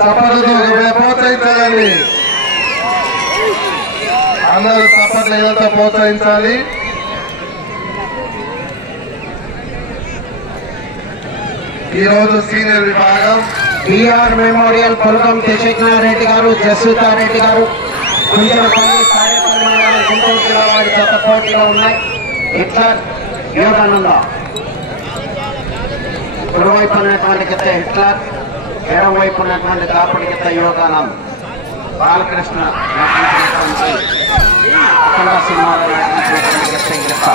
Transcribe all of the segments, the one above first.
చప్పట్లతో ప్రోత్సహించాలండి. అందరూ చప్పట్ల యువత ప్రోత్సహించాలి. ఈరోజు సీనియర్ విభాగం బిఆర్ మెమోరియల్ పొలకం కేశవనారెడ్డి గారు, జస్వితారెడ్డి గారు, కుంజలపల్లి తాడేపల్లి మండలం గుంటూరు జిల్లా వారి జత పోటీలో ఉన్నాయి. హిట్లర్ యోగానంద కుడివైపు ఉన్నటువంటి కింద హిట్లర్, ఎడం వైపు ఉన్నటువంటి కాపుడి కింద యోగానంద్. బాలకృష్ణ అఖండ సినిమాలో నటించినటువంటి కింద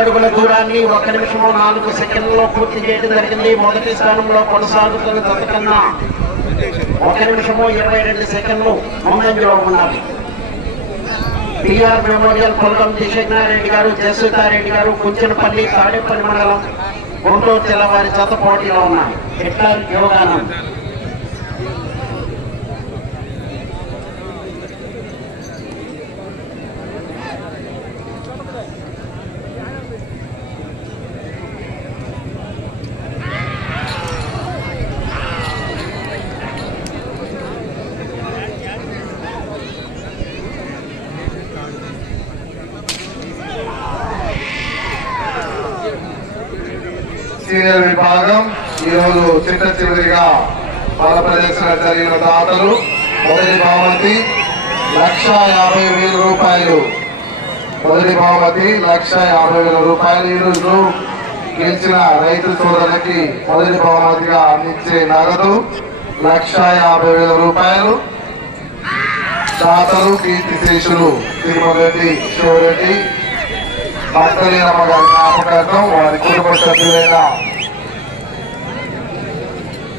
అడుగుల దూరాన్ని 1 నిమిషము 4 సెకండ్లలో పూర్తి చేయడం జరిగింది. మొదటి స్థానంలో కొనసాగుతున్న జత కన్నా 1 నిమిషము 22 సెకండ్లు ముందంజలో ఉన్నారు. బిఆర్ మెమోరియల్ పొలకం కేశవనారెడ్డి గారు, జస్వితారెడ్డి గారు, కుంచనపల్లి తాడేపల్లి మండలం గుంటూరు జిల్లా వారి జత పోటీలో ఉన్నాయి. హిట్లర్ యోగానంద్. సీనియర్ విభాగం ఈరోజు చిట్ట చివరిగా బల ప్రదర్శన జరిగిన దాతలు మొదటి బహుమతి 1,50,000 రూపాయలు. మొదటి బహుమతి 1,50,000 రూపాయలు. ఈరోజు గెలిచిన రైతు సోదరులకి మొదటి బహుమతిగా అందించే నగదు 1,50,000 రూపాయలు. దాతలు కీర్తిశేషులు తిరుమల రెడ్డి శివరెడ్డి భక్తలీనమ్మ గారి జ్ఞాపకార్థం వారి కుటుంబ సభ్యులైన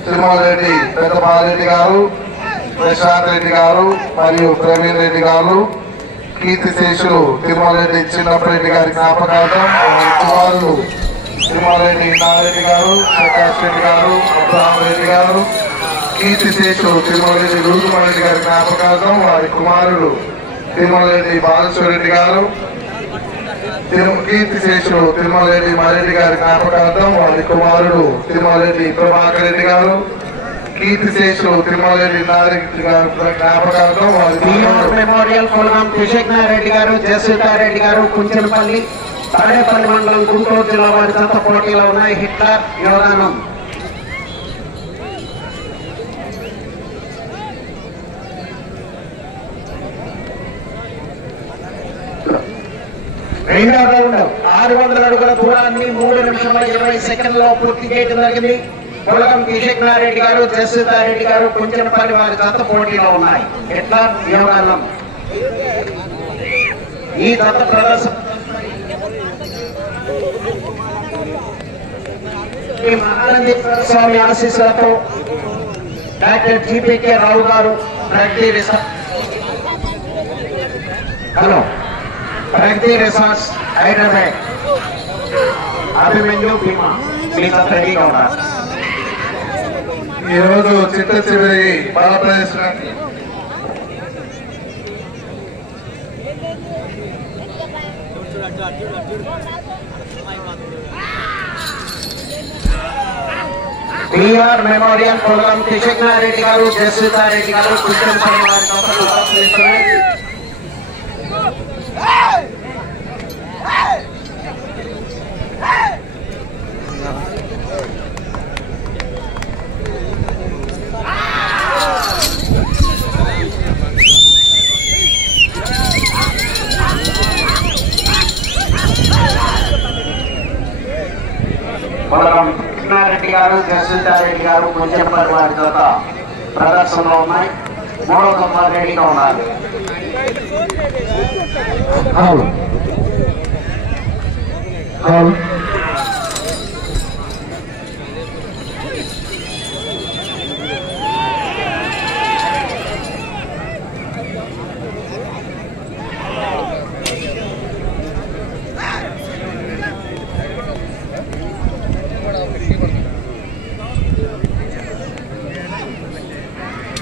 తిరుమల రెడ్డి పెద్దపాలరెడ్డి గారు, ప్రశాంత్ రెడ్డి గారు మరియు ప్రవీణ్ రెడ్డి గారు, కీర్తిశేషులు తిరుమల రెడ్డి చిన్నప్పరెడ్డి గారి జ్ఞాపకార్థం వారి కుమారులు తిరుమల రెడ్డి నారెడ్డి గారు, ప్రకాష్ రెడ్డి గారు, అబ్రహాం రెడ్డి గారు, కీర్తిశేషులు తిరుమల రెడ్డి రూజుమరెడ్డి గారి జ్ఞాపకార్థం వారి కుమారులు తిరుమల రెడ్డి బాలశ్వరెడ్డి గారు, కీర్తిశేషులు తిరుమల రెడ్డి మరెడ్డి గారి జ్ఞాపకార్థం వారి కుమారుడు తిరుమల రెడ్డి ప్రభాకర్ రెడ్డి గారు, కీర్తిశేషులు తిరుమల రెడ్డి నారెడ్డి గారి జ్ఞాపకార్థం వారి మెమోరియల్ పొలకం కేశవనారెడ్డి గారు, జస్వితారెడ్డి గారు, కుంచనపల్లి తాడేపల్లి మండలం గుంటూరు జిల్లా వారి జత పోటీలో ఉన్నాయి. హిట్లర్ యోగానంద్. రెండో రౌండ్ 600 అడుగుల దూరాన్ని 3 నిమిషముల 20 సెకండ్లలో పూర్తి చేయడం జరిగింది. పొలకం కేశవనారెడ్డి గారు, జస్వితారెడ్డి గారు, కుంచనపల్లి వారి జత పోటీలో ఉన్నాయి. హిట్లర్ యోగానంద్. ఈ జత ప్రదర్శన మహానందేశ్వర స్వామి ఆశీస్సులతో డాక్టర్ జిపికే రావు గారు, ప్రగతి రిసార్ట్స్ హైదరాబాద్, అభిమన్యు భీమా మీ జత రెడీగా ఉన్నారు. ఈరోజు చిట్ట చివరి బల ప్రదర్శన బిఆర్ మెమోరియల్ పొలకం కేశవనారెడ్డి గారు, జస్వితారెడ్డి గారు, కుంచనపల్లి వారి జత పొలకం కృష్ణారెడ్డి గారు, జస్వితారెడ్డి గారు, కుంచనపల్లి వారి జత ప్రదర్శనలో ఉన్నాయి. మూడవ తప్ప రెడీగా ఉన్నారు.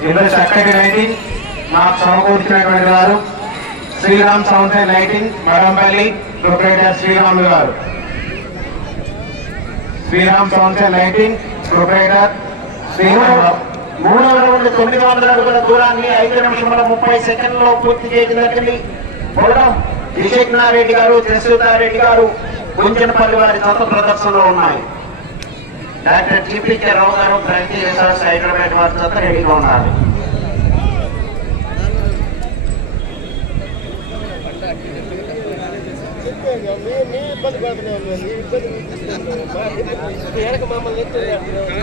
ఇంత చక్కటి లైటింగ్ నాకు సమకూర్చినటువంటి వారు Sriram sound and lighting Madampalli proprietor Sriram garu. Sriram sound and lighting proprietor Sriram. మూడవ రౌండ్ 900 అడుగుల దూరాన్ని 5 నిమిషముల 30 సెకండ్లలో పూర్తి చేయడం జరిగింది. పొలం విజయనారెడ్డి గారు, జయసుధారెడ్డి గారు, గుంజనపల్లి వారి జత ప్రదర్శనలో ఉన్నాయి. డాక్టర్ జిపికే రావు గారు, ప్రగతి రిసార్ట్స్ హైదరాబాద్ వారి జత రెడీగా ఉన్నారు.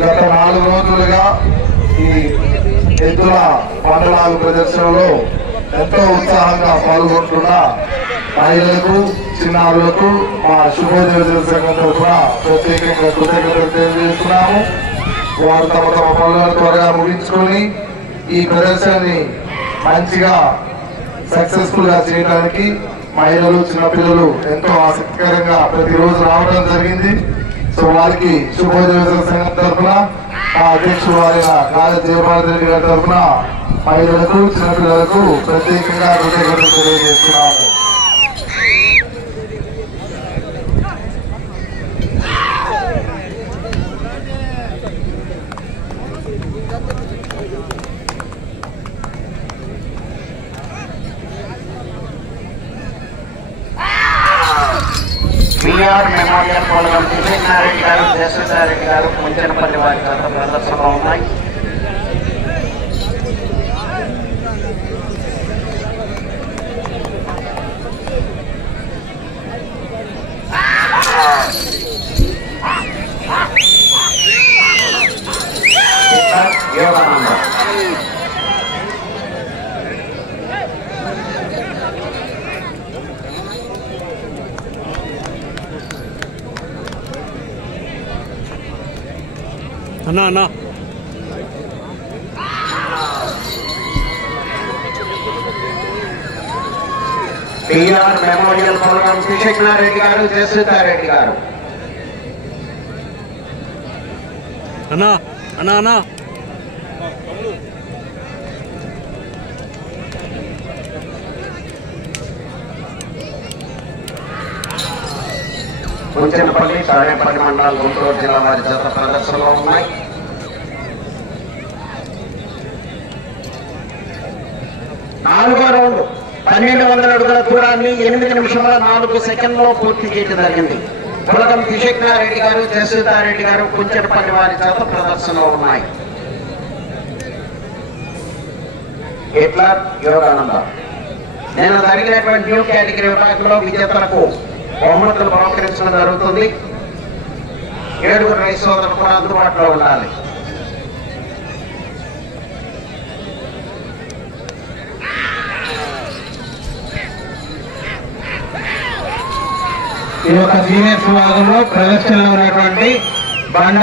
గత 4 రోజులుగా ఈ ఎద్దుల మండలాల ప్రదర్శనలో ఎంతో ఉత్సాహంగా పాల్గొంటున్న మహిళలకు, చిన్నారులకు మా శుభోదయ సంఘం తరఫున ప్రత్యేకంగా కృతజ్ఞతలు తెలియజేస్తున్నాము. వారు తమ తమ పనులను త్వరగా ముగించుకొని ఈ ప్రదర్శనని మంచిగా సక్సెస్ఫుల్ గా చేయడానికి మహిళలు, చిన్నపిల్లలు ఎంతో ఆసక్తికరంగా ప్రతిరోజు రావడం జరిగింది. సో వారికి శుభోదయ సంఘం తరఫున మా అధ్యక్షుడు వారైన గాలి జయపాల్ రెడ్డి గారి తరఫున మహిళలకు, చిన్నపిల్లలకు ప్రత్యేకంగా కృతజ్ఞతలు తెలియజేస్తున్నాము. విఆర్ మెమోరియల్ పొలం విజయనారెడ్డి గారు, జయసుధారెడ్డి గారు, గుంజనపల్లి వారి జత ప్రదర్శనలో ఉన్నాయి. యోగానంద అన్నా అన్నా విఆర్ మెమోరియల్ పొలం విజయనారెడ్డి గారు, జయసుధారెడ్డి గారు. అన్నా అన్నా అన్నా గుంజనపల్లి, తాడేపల్లి మండలం, గుంటూరు జిల్లా వారి జత ప్రదర్శనలో ఉన్నాయి. నాలుగో రౌండ్ 1200 అడుగుల దూరాన్ని 8 నిమిషముల 4 సెకండ్లలో పూర్తి చేయడం జరిగింది. పులగం విజయనారెడ్డి గారు, జయసుధారెడ్డి గారు, గుంజనపల్లి వారి జత ప్రదర్శనలో ఉన్నాయి. హిట్లర్, యోగానంద. నేను జరిగినటువంటి న్యూ కేటగిరీ విభాగంలో విజేతలకు బహుమతులు బహుకరించడం జరుగుతుంది. 7 రైస్ సోదరులు కూడా అందుబాటులో ఉండాలి. ఈ యొక్క సీనియర్స్ విభాగంలో ప్రదర్శనలో ఉన్నటువంటి బండ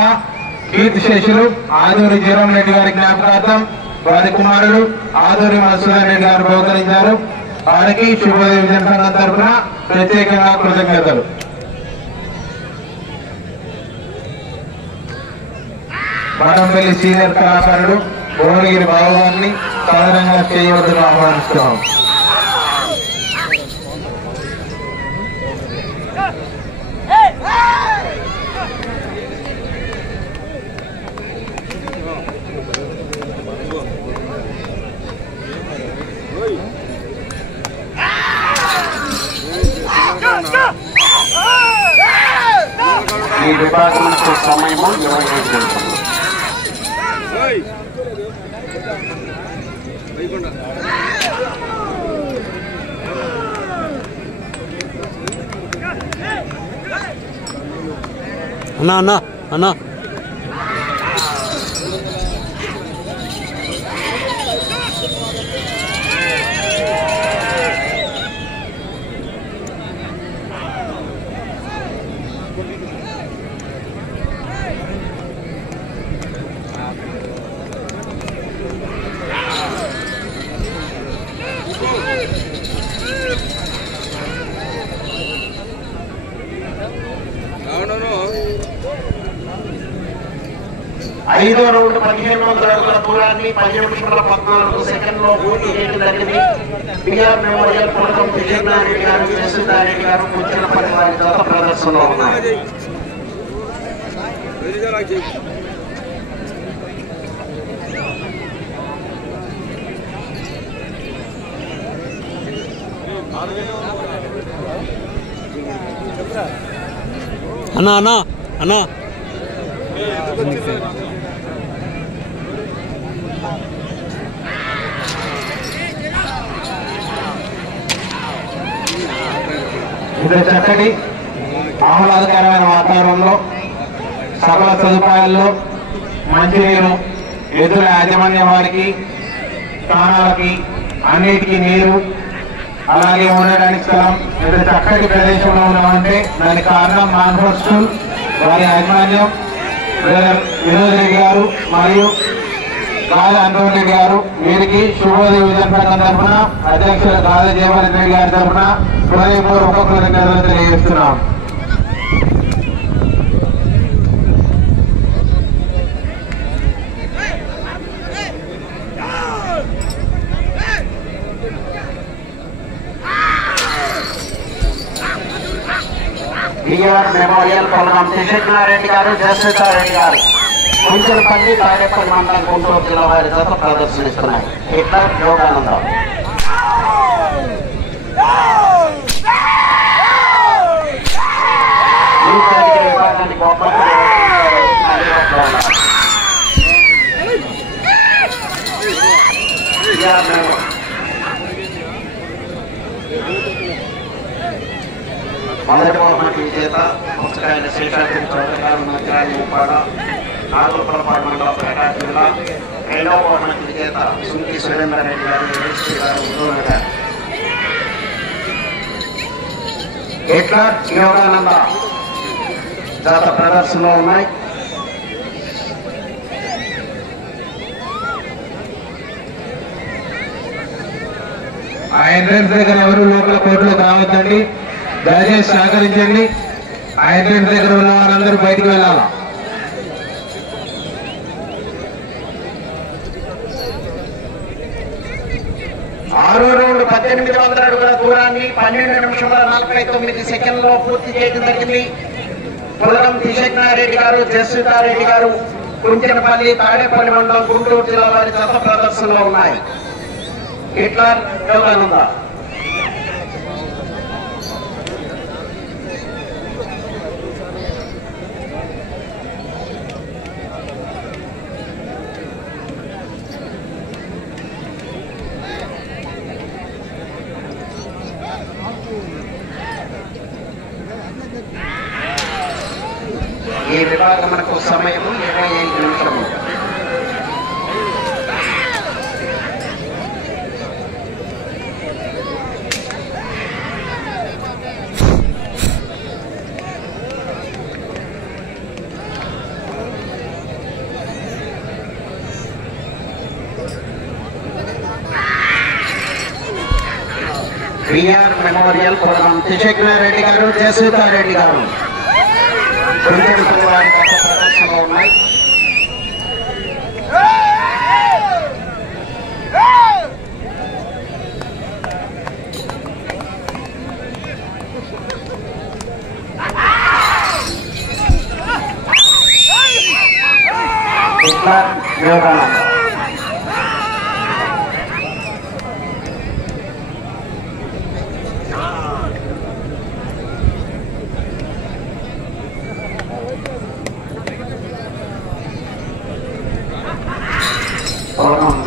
కీర్తిశేషులు ఆదూరి జీరం రెడ్డి గారి జ్ఞాపకార్థం వారి కుమారుడు ఆదూరి మధుసూదన్ రెడ్డి గారు బహుకరించారు. వారికి శుభోదయ విజయ సంఘం తరఫున ప్రత్యేకంగా కృతజ్ఞతలు. మడంపల్లి సీనియర్ కళాకారుడు భువనగిరి బాబు గారిని సాధారణంగా చేయవద్దని ఆహ్వానిస్తున్నాం. ఈ విభాగంలో సమయము 25 నిమిషాలు. అన్నా అన్నా అన్నా ఐదో రౌండ్ 1500 అడుగుల దూరాన్ని 10 నిమిషాల 14 సెకండ్లో పూర్తి చేయడం జరిగింది. బిఆర్ మెమోరియల్ పురకం విజయనారెడ్డి గారు, జయసుధారెడ్డి గారు కూర్చున్న పని వారి జత ప్రదర్శనలో ఉన్నారు. అన్నా అన్నా అన్నా ఇది చక్కటి ఆహ్లాదకరమైన వాతావరణంలో సకల సదుపాయాల్లో మంచినీరు, ఎద్దుల యాజమాన్యం వారికి స్నానాలకి అన్నిటికీ నీరు, అలాగే ఉండడానికి స్థలం, ఇంత చక్కటి ప్రదేశంలో ఉన్నామంటే దానికి కారణం మాన్ఫోర్ స్కూల్ వారి యాజమాన్యం వినోద్ రెడ్డి గారు మరియు గాలి అంటోన్ రెడ్డి గారు. వీరికి శుభోదయ విజయనగరం తరఫున అధ్యక్షులు గాలి జీవన్ రెడ్డి గారి తరఫున హృదయపూర్వక కృతజ్ఞతలు తెలియజేస్తున్నాం. బిఆర్ మెమోరియల్ పొలం శశికళారెడ్డి గారు, జయసుధారెడ్డి గారు కుంచెలపల్లి, తాడేపల్లి మండలం, గుంటూరు జిల్లా వారి జత ప్రదర్శనిస్తున్నాయి. ఇట్లా యోగానందం విభాగానికి మొదటి బహుమతి విజేత పుస్తకాయన శేషాద్రి చౌదరి గారు, మంత్రాలు ముప్పాడ, నాగులపలపాడు మండలం, ప్రకాశం జిల్లా. రెండవ బహుమతి విజేత సుంకి సురేందర్ రెడ్డి గారు, ఎస్పీ గారు, ఉదూరు గారు. ఇట్లా యోగానంద జాత ప్రదర్శనలో ఉన్నాయి. ఆ ఎంట్రెన్స్ దగ్గర ఎవరు లోపల కోర్టులో రావద్దండి, దయచేసి సహకరించండి. ఆ ఎంట్రెన్స్ దగ్గర ఉన్న వారందరూ బయటికి వెళ్ళాలా. ఆరో రౌండ్ 1800 అడుగుల దూరాన్ని 12 నిమిషాల 49 సెకండ్లో పూర్తి చేయడం జరిగింది. పులగం శశికళారెడ్డి గారు, జయసుధారెడ్డి గారు కుంచెనపల్లి, తాడేపల్లి మండలం, గుంటూరు జిల్లా వారి జత ప్రదర్శనలో ఉన్నాయి. ఇట్లా యోగానంద ఈ విభాగమునకు సమయము 25 నిమిషములు. బిఆర్ మెమోరియల్ ప్రోగ్రాం శశికళారెడ్డి గారు, జయసుధారెడ్డి గారు వారి ప్రదర్శనలో ఉన్నాయి. ఇట్లా యోగానంద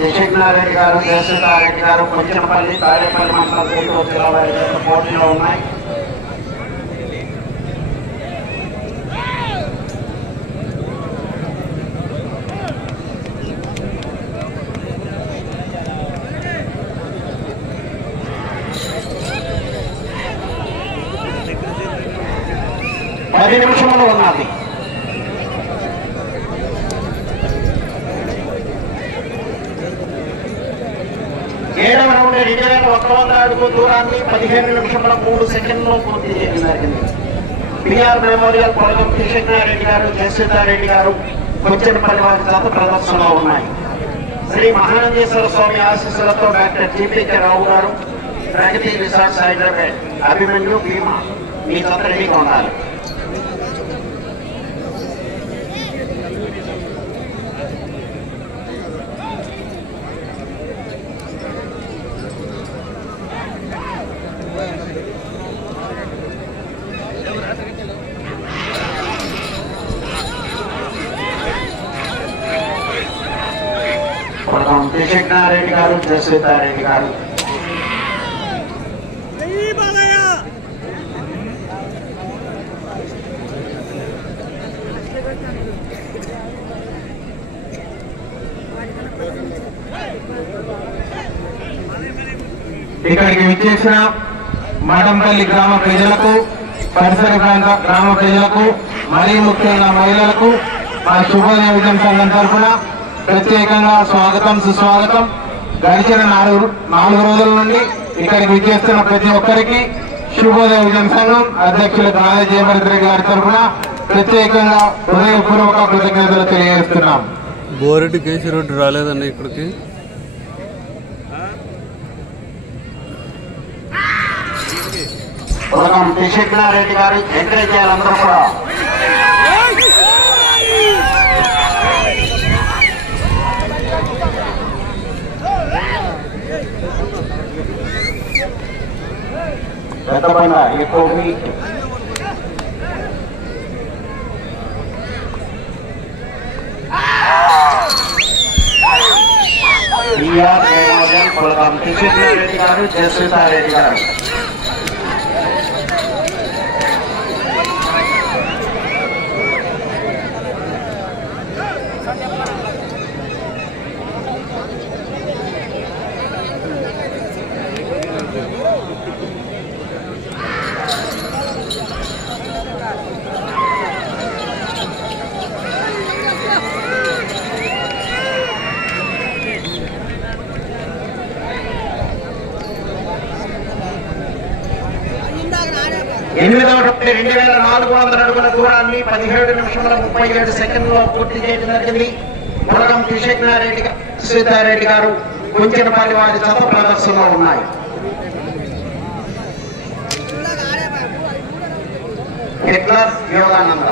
శశికళారెడ్డి గారు, జయసుధారెడ్డి గారు కుంచెనపల్లి, తాడేపల్లి మండలం, గుంటూరు జిల్లా వారి పోటీలో ఉన్నాయి. పది నిమిషంలో ఉన్నది. ఏడవ రౌండ్ 2100 అడుగు దూరాన్ని 15 నిమిషముల 3 సెకండ్లో పూర్తి చేయడం జరిగింది. బిఆర్ మెమోరియల్ పొలం శశికళారెడ్డి గారు, జయసుధారెడ్డి గారు కొంచెంపల్లి వారి జత ప్రదర్శనలో ఉన్నాయి. శ్రీ మహానందేశ్వర స్వామి ఆశీస్సులతో డాక్టర్ జిపికే రావు గారు, ప్రగతి రిసార్ట్స్ హైదరాబాద్, అభిమన్యు భీమా మీ జత రెడీగా ఉండాలి. కృష్ణారెడ్డి గారు, జయసీతారెడ్డి గారు. ఇక్కడికి విచ్చేసిన మఠంపల్లి గ్రామ ప్రజలకు, పరిసర ప్రాంత గ్రామ ప్రజలకు, మరీ ముఖ్యంగా మహిళలకు మా శుభోదయ విజయం సంఘం తరఫున ప్రత్యేకంగా స్వాగతం, సుస్వాగతం. గడిచిన 4 రోజుల నుండి ఇక్కడికి విచ్చేస్తున్న ప్రతి ఒక్కరికి శుభోదయ విజయం సంఘం అధ్యక్షులు గాలి జయభరద్రెడ్డి గారి తరఫున ప్రత్యేకంగా హృదయపూర్వక కృతజ్ఞతలు తెలియజేస్తున్నాం. బోరెడ్డి కేశిరెడ్డి రాలేదండి ఇక్కడికి. కృష్ణారెడ్డి గారు ఎంకరేజ్ చేయాలందరూ కూడా. పెద్దపైన ఎక్కువ కృష్ణారెడ్డి గారు, జయసీతారెడ్డి గారు. ఎనిమిదవ 2400 అడుగుల దూరాన్ని 17 నిమిషముల 37 సెకండ్లో పూర్తి చేయడం జరిగింది. మురగం కృష్ణారెడ్డి, సీతారెడ్డి గారు, కొంచెంపల్లి వారి జత ప్రదర్శనలో ఉన్నాయి. హిట్లర్ యోగానంద.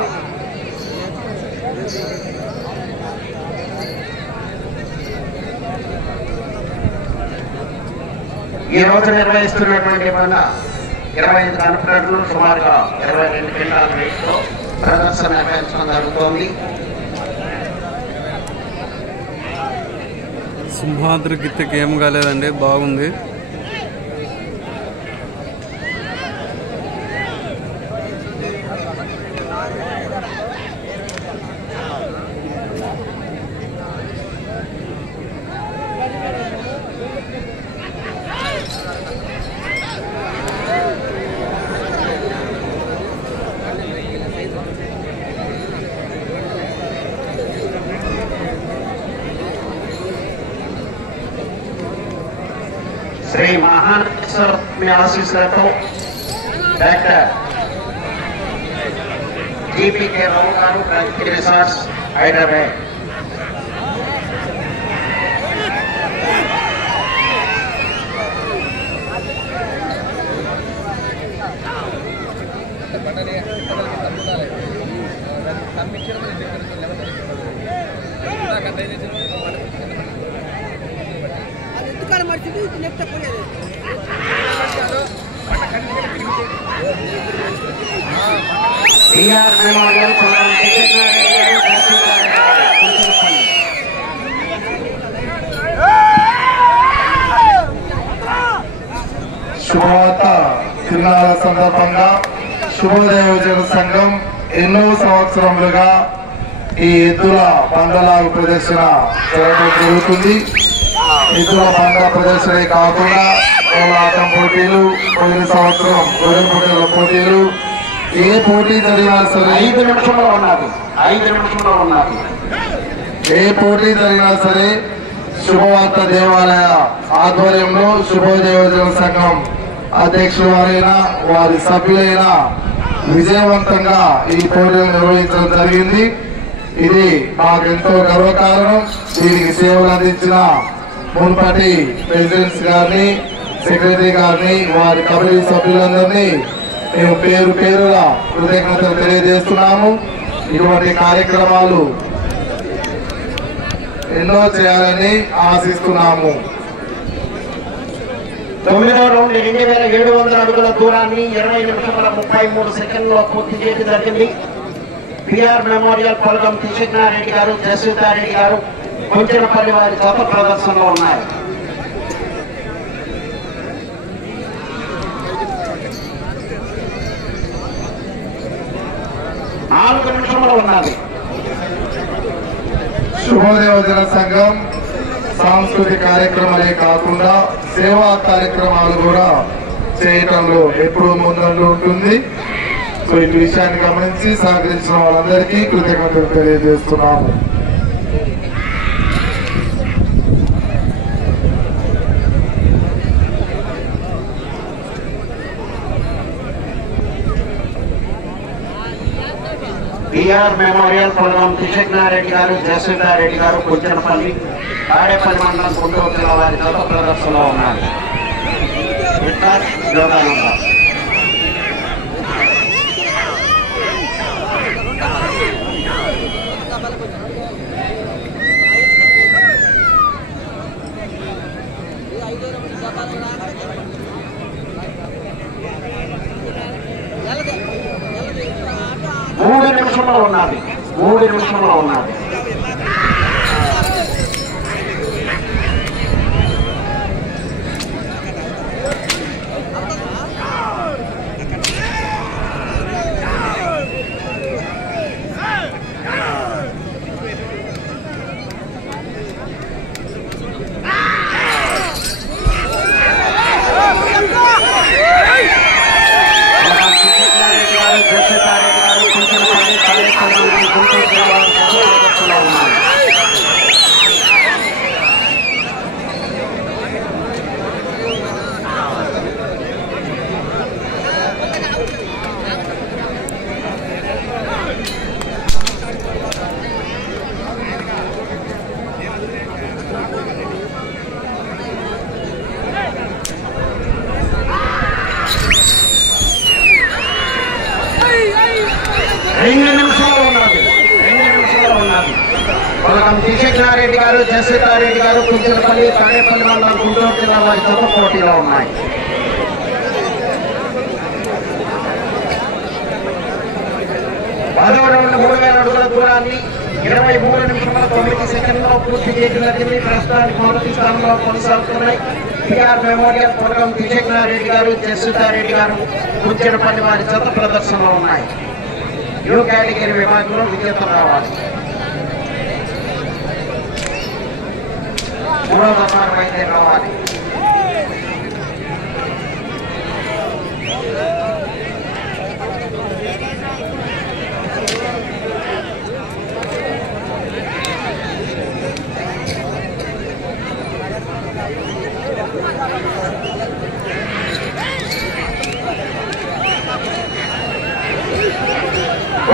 ఈ రోజు నిర్వహిస్తున్నటువంటి మన 25 కనుకలు సుమారుగా 22 క్వింటాల వెయిట్తో ప్రదర్శన నిర్వహించడం జరుగుతోంది. సింహాద్రి గిత్తెకి ఏం కాలేదండి, బాగుంది. శ్రీ మహానందేశ్వర ఆశీస్సులతో డాక్టర్ జిపికే రావు గారు, ప్రగతి రిసార్ట్స్ హైదరాబాద్. శుభవార్త తిరునాళ్ళ సందర్భంగా శుభోదయ యువజన సంఘం ఎన్నో సంవత్సరములుగా ఈ ఎద్దుల పందలాగు ప్రదర్శన జరుగుతుంది. ఎద్దుల పంద ప్రదర్శనే కాకుండా కోలాటం పోటీలు, పోయిన సంవత్సరం గొర్రెల పోటీల పోటీలు, ఏ పోటీ జరిగినా సరే 5 నిమిషంలో ఉన్నది. ఏ పోటీ జరిగినా సరే శుభవార్త దేవాలయ ఆధ్వర్యంలో శుభోదయ యువజన సంఘం అధ్యక్షుల వారైనా వారి సభ్యులైనా విజయవంతంగా ఈ పోటీలు నిర్వహించడం జరిగింది. ఇది మాకెంతో గర్వకారణం. దీనికి సేవలు అందించిన మున్పటి ప్రెసిడెంట్స్ గారిని, సెక్రటరీ గారిని, వారి కమిటీ సభ్యులందరినీ మేము పేరు పేరుగా కృతజ్ఞతలు తెలియజేస్తున్నాము. ఇటువంటి కార్యక్రమాలు ఎన్నో చేయాలని ఆశిస్తున్నాము. 9వ రౌండ్ 2700 అడుగుల దూరాన్ని 20 నిమిషముల 33 సెకండ్లలో పూర్తి చేయడం జరిగింది. పిఆర్ మెమోరియల్ పలకం కిషన్నారెడ్డి గారు, జస్వితారెడ్డి గారు కొంచెంపల్లి వారి జత ప్రదర్శనలో ఉన్నారు. నాలుగు నిమిషంలో ఉన్నది. శుభోదయోజన సంఘం సాంస్కృతిక కార్యక్రమాలే కాకుండా సేవా కార్యక్రమాలు కూడా చేయటంలో ఎప్పుడూ ముందంలో ఉంటుంది. సో ఈ విషయాన్ని గమనించి సహకరించిన వాళ్ళందరికీ కృతజ్ఞతలు తెలియజేస్తున్నాము. పిఆర్ మెమోరియల్ పలకం కిషన్నారెడ్డి గారు, జస్వితారెడ్డి గారు కొంచెంపల్లి తాడేపల్లి మండలం గుంటూరు జిల్లా వారి జత ప్రదర్శనలో ఉన్నారు. యోగానంద 3 నిమిషంలో ఉన్నది. 3 నిమిషంలో ఉన్నది. కిషన్నారెడ్డి గారు, జస్వితారెడ్డి గారు కుంచెలపల్లి తాడేపల్లి మండలం గుంటూరు జిల్లా వారి జత పోటీలో ఉన్నాయి. పదవ రౌండ్ 3000 అడుగుల దూరాన్ని 23 నిమిషముల 9 సెకండ్లలో పూర్తి చేయడం జరిగింది. ప్రస్తుతానికి మొదటి స్థానంలో కొనసాగుతున్నాయి. పిఆర్ మెమోరియల్ పలకం కిషన్నారెడ్డి గారు, జస్వితారెడ్డి గారు కుంచెలపల్లి వారి జత ప్రదర్శనలో ఉన్నాయి. యూ కేటగిరీ విభాగంలో విజేతలు రావాలి. 3వ స్థానం అయితే రావాలి.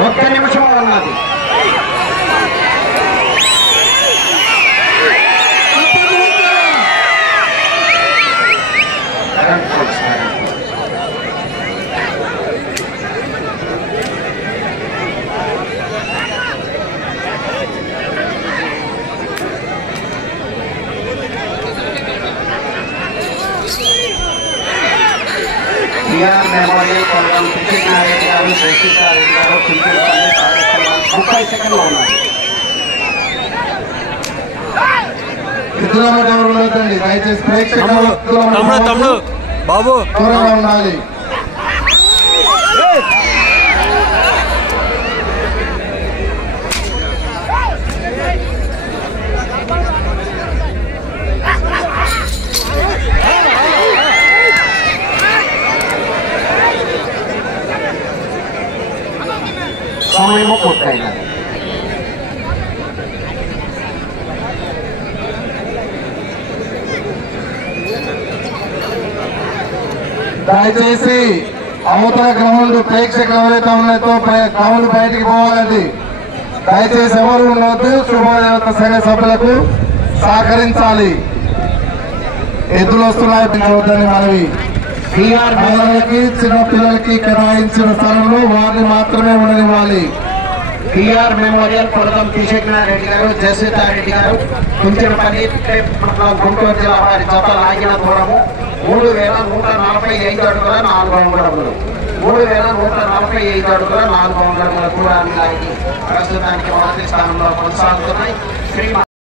ఒక్క నిమిషం ఉన్నది. పిఆర్ మెమోరియల్ పలకం కిషన్నారెడ్డి గారు, జస్వితారెడ్డి గారు కుంచెలపల్లి తాడేపల్లి 30 సెకండ్లు ఉన్నాయి. ఎవరు ఉండదండి, దయచేసి తమ్ముడు బాబు దూరంగా ఉండాలి. సమయము పూర్తయినది. దయచేసి అవతల గ్రౌండ్ ప్రేక్షకులు ఎవరైతే ఉన్నాయో గ్రౌండ్ బయటికి పోవాలండి. దయచేసి ఎవరు ఉండవద్దు. శుభదేవత సంఘ సభ్యులకు సహకరించాలి. ఎద్దులు వస్తున్నాయి వద్దని మనవి. పిల్లలకి చిన్న పిల్లలకి కేటాయించిన స్థలంలో వారిని మాత్రమే ఉండనివ్వాలి. పిఆర్ మెమోరియల్ కొరతం కిషోర్రెడ్డి గారు, జయసీతారెడ్డి గారు, కుంచెనపల్లి గుంటూరు జిల్లా వారి జత లాగిన దూరము 3145 అడుగుల 4 అంగుళములు. 3145 అడుగుల 4 అంగుళముల దూరాన్ని లాగి ప్రస్తుతానికి మొదటి స్థానంలో కొనసాగుతున్నాయి.